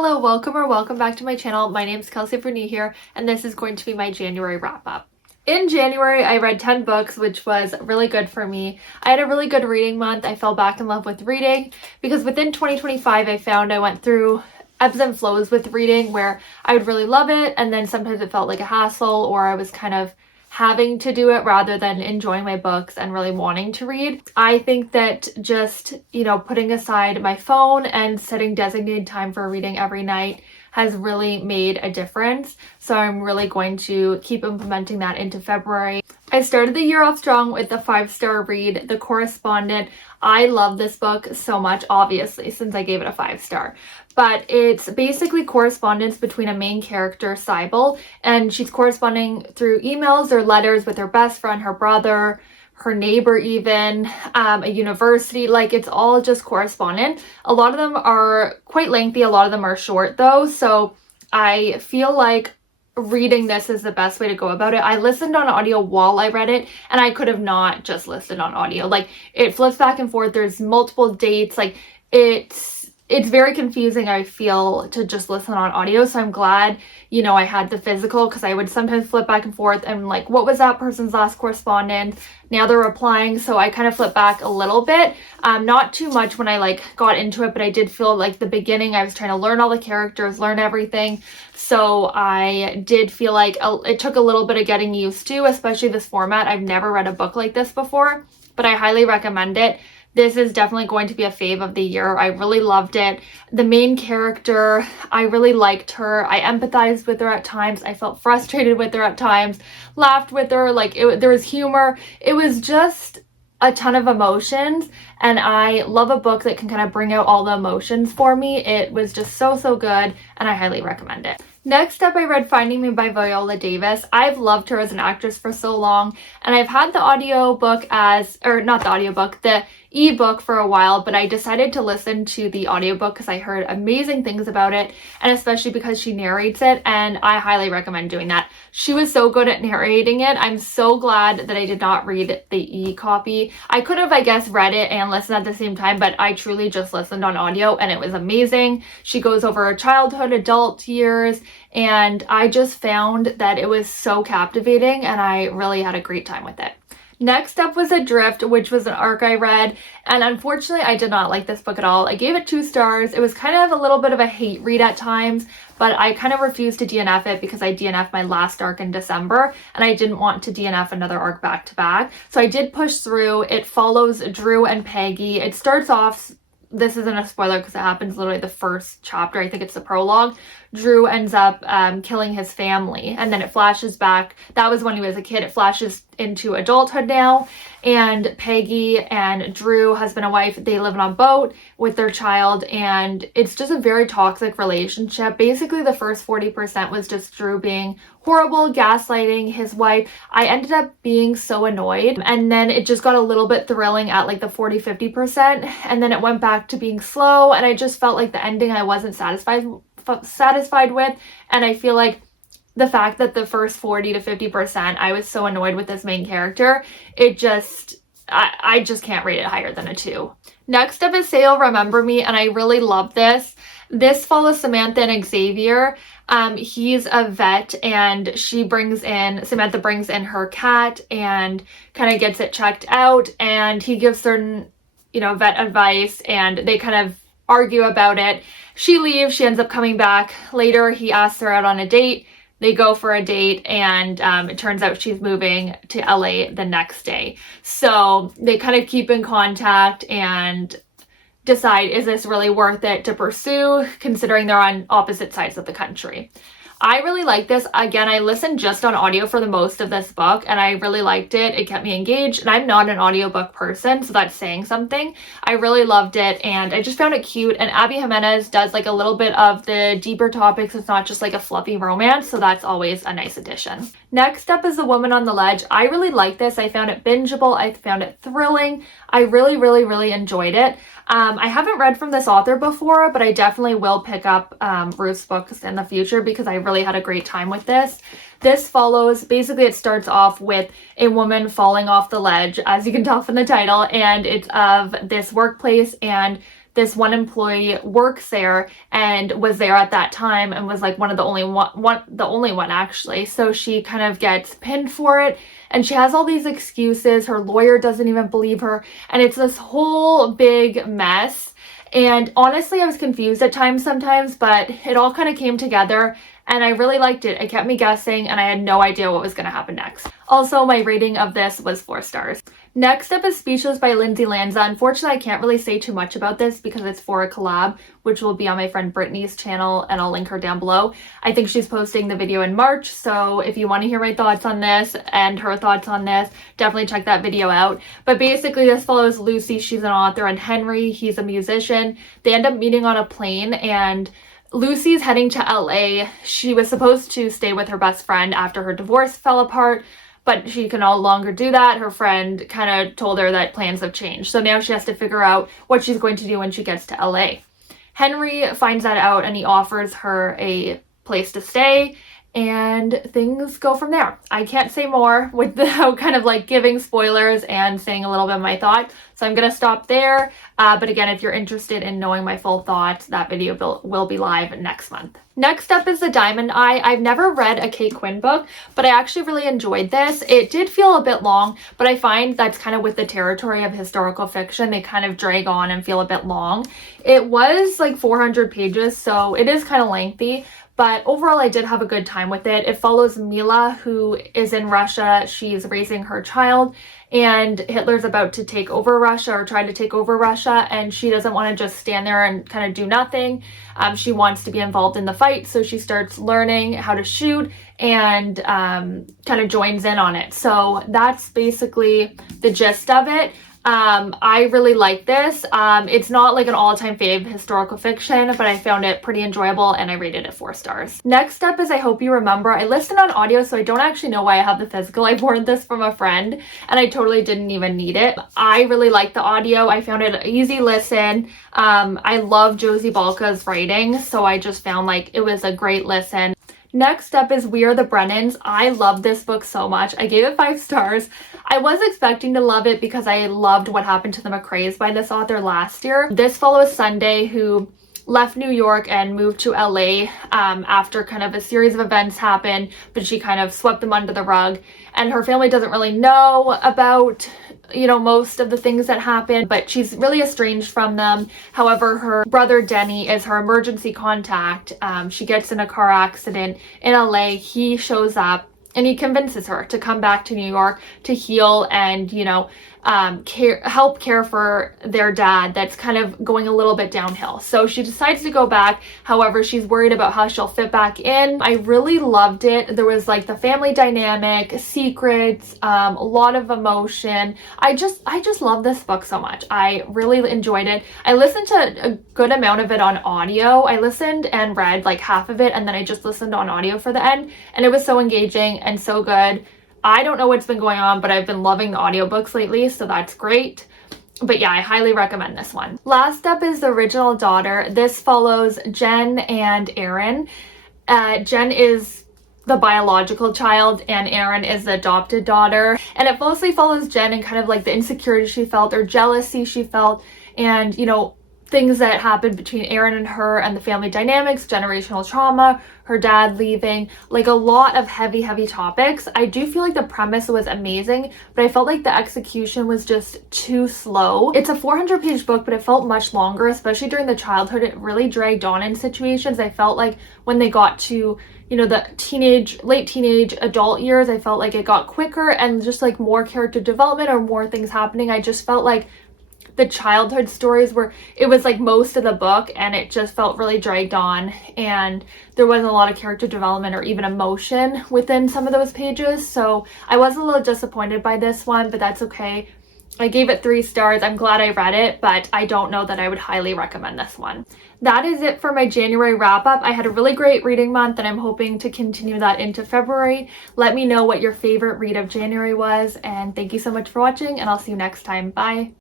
Hello, welcome back to my channel. My name is Kelsey if you're new here, and this is going to be my January wrap-up. In January, I read 10 books, which was really good for me. I had a really good reading month. I fell back in love with reading because within 2025, I found I went through ebbs and flows with reading where I would really love it, and then sometimes it felt like a hassle, or I was kind of having to do it rather than enjoying my books and really wanting to read. I think that just, putting aside my phone and setting designated time for reading every night has really made a difference. So I'm really going to keep implementing that into February. I started the year off strong with the 5-star read, The Correspondent. I love this book so much, obviously, since I gave it a 5-star. But it's basically correspondence between a main character, Sybil, and she's corresponding through emails or letters with her best friend, her brother, her neighbor even, a university. Like, it's all just correspondence. A lot of them are quite lengthy, a lot of them are short though, so I feel like reading this is the best way to go about it. I listened on audio while I read it, and I could have not just listened on audio. Like, it flips back and forth, there's multiple dates, like it's very confusing, I feel, to just listen on audio. So I'm glad, I had the physical, because I would sometimes flip back and forth and like, what was that person's last correspondence? Now they're replying. So I kind of flipped back a little bit. Not too much when I got into it, but I did feel like the beginning, I was trying to learn all the characters, learn everything. So I did feel like it took a little bit of getting used to, especially this format. I've never read a book like this before, but I highly recommend it. This is definitely going to be a fave of the year. I really loved it. The main character, I really liked her. I empathized with her at times. I felt frustrated with her at times, laughed with her. There was humor. It was just a ton of emotions, and I love a book that can kind of bring out all the emotions for me. It was just so good, and I highly recommend it. Next up, I read Finding Me by Viola Davis. I've loved her as an actress for so long, and I've had the the ebook for a while, but I decided to listen to the audiobook because I heard amazing things about it, and especially because she narrates it, and I highly recommend doing that. She was so good at narrating it. I'm so glad that I did not read the e-copy. I could have, I guess, read it and listened at the same time, but I truly just listened on audio, and it was amazing. She goes over her childhood, adult years, and I just found that it was so captivating, and I really had a great time with it. Next up was Adrift, which was an arc I read, and unfortunately I did not like this book at all. I gave it 2 stars. It was kind of a little bit of a hate read at times, but I kind of refused to DNF it because I DNF'd my last arc in December, and I didn't want to DNF another arc back to back. So I did push through. It follows Drew and Peggy. It starts off, this isn't a spoiler because it happens literally the first chapter, I think it's the prologue. Drew ends up killing his family, and then it flashes back. That was when he was a kid. It flashes into adulthood now, and Peggy and Drew, husband and wife, they live on a boat with their child, and it's just a very toxic relationship. Basically, the first 40% was just Drew being horrible, gaslighting his wife. I ended up being so annoyed, and then it just got a little bit thrilling at the 40-50%, and then it went back to being slow, and I just felt like the ending I wasn't satisfied with, and I feel like the fact that the first 40 to 50% I was so annoyed with this main character, I just can't rate it higher than a 2. Next up is Say You'll Remember Me, and I really love this. This follows Samantha and Xavier. He's a vet, and Samantha brings in her cat and kind of gets it checked out, and he gives certain vet advice, and they kind of argue about it. She leaves, she ends up coming back later. He asks her out on a date. They go for a date, and it turns out she's moving to LA the next day. So they kind of keep in contact and decide, is this really worth it to pursue, considering they're on opposite sides of the country. I really like this. Again, I listened just on audio for the most of this book, and I really liked it. It kept me engaged, and I'm not an audiobook person, so that's saying something. I really loved it, and I just found it cute, and Abby Jimenez does a little bit of the deeper topics. It's not just a fluffy romance, so that's always a nice addition. Next up is The Woman on the Ledge. I really like this. I found it bingeable. I found it thrilling. I really enjoyed it. I haven't read from this author before, but I definitely will pick up Ruth's books in the future because I really had a great time with this. This follows, basically it starts off with a woman falling off the ledge, as you can tell from the title, and it's of this workplace, and this one employee works there and was there at that time and was like one of the only one actually. So she kind of gets pinned for it, and she has all these excuses. Her lawyer doesn't even believe her, and it's this whole big mess. And honestly, I was confused at times sometimes, but it all kind of came together and I really liked it. It kept me guessing and I had no idea what was going to happen next. Also, my rating of this was 4 stars. Next up is Speechless by Lindsay Lanza. Unfortunately, I can't really say too much about this because it's for a collab, which will be on my friend Brittany's channel, and I'll link her down below. I think she's posting the video in March, so if you want to hear my thoughts on this and her thoughts on this, definitely check that video out. But basically, this follows Lucy. She's an author, and Henry, he's a musician. They end up meeting on a plane, and Lucy's heading to LA. She was supposed to stay with her best friend after her divorce fell apart, but she can no longer do that. Her friend kind of told her that plans have changed. So now she has to figure out what she's going to do when she gets to LA. Henry finds that out and he offers her a place to stay, and things go from there. I can't say more without kind of like giving spoilers and saying a little bit of my thoughts. So I'm going to stop there. But again, if you're interested in knowing my full thoughts, that video will be live next month. Next up is The Diamond Eye. I've never read a Kate Quinn book, but I actually really enjoyed this. It did feel a bit long, but I find that's kind of with the territory of historical fiction. They kind of drag on and feel a bit long. It was like 400 pages, so it is kind of lengthy. But overall, I did have a good time with it. It follows Mila, who is in Russia. She's raising her child, and Hitler's about to take over Russia, or try to take over Russia, and she doesn't want to just stand there and kind of do nothing. She wants to be involved in the fight, so she starts learning how to shoot and kind of joins in on it. So that's basically the gist of it. I really like this. It's not like an all-time fave historical fiction, but I found it pretty enjoyable and I rated it 4 stars. Next up is I Hope You Remember. I listened on audio, so I don't actually know why I have the physical. I borrowed this from a friend and I totally didn't even need it. I really liked the audio. I found it an easy listen. I love Josie Balka's writing, so I just found like it was a great listen. Next up is We Are the Brennans. I love this book so much. I gave it 5 stars. I was expecting to love it because I loved What Happened to the McCraes by this author last year. This follows Sunday, who left New York and moved to LA after kind of a series of events happened, but she kind of swept them under the rug. And her family doesn't really know about, you know, most of the things that happened, but she's really estranged from them. However, her brother Denny is her emergency contact. She gets in a car accident in LA. He shows up and he convinces her to come back to New York to heal and, you know, help care for their dad that's kind of going a little bit downhill. So she decides to go back. However, she's worried about how she'll fit back in. I really loved it. There was like the family dynamic, secrets, a lot of emotion. I just love this book so much. I really enjoyed it. I listened to a good amount of it on audio. I listened and read like half of it, and then I just listened on audio for the end, and it was so engaging and so good. I don't know what's been going on, but I've been loving the audiobooks lately, so that's great. But yeah, I highly recommend this one. Last up is The Original Daughter. This follows Jen and Aaron. Jen is the biological child and Aaron is the adopted daughter. And it mostly follows Jen and kind of like the insecurity she felt or jealousy she felt, and, you know, things that happened between Aaron and her and the family dynamics, generational trauma, her dad leaving, like a lot of heavy topics. I do feel like the premise was amazing, but I felt like the execution was just too slow. It's a 400-page book, but it felt much longer, especially during the childhood. It really dragged on in situations. I felt like when they got to, you know, the late teenage adult years, I felt like it got quicker and just like more character development or more things happening. I just felt like the childhood stories were, it was like most of the book, and it just felt really dragged on, and there wasn't a lot of character development or even emotion within some of those pages. So I was a little disappointed by this one, but that's okay. I gave it 3 stars. I'm glad I read it, but I don't know that I would highly recommend this one. That is it for my January wrap up. I had a really great reading month and I'm hoping to continue that into February. Let me know what your favorite read of January was, and thank you so much for watching, and I'll see you next time. Bye.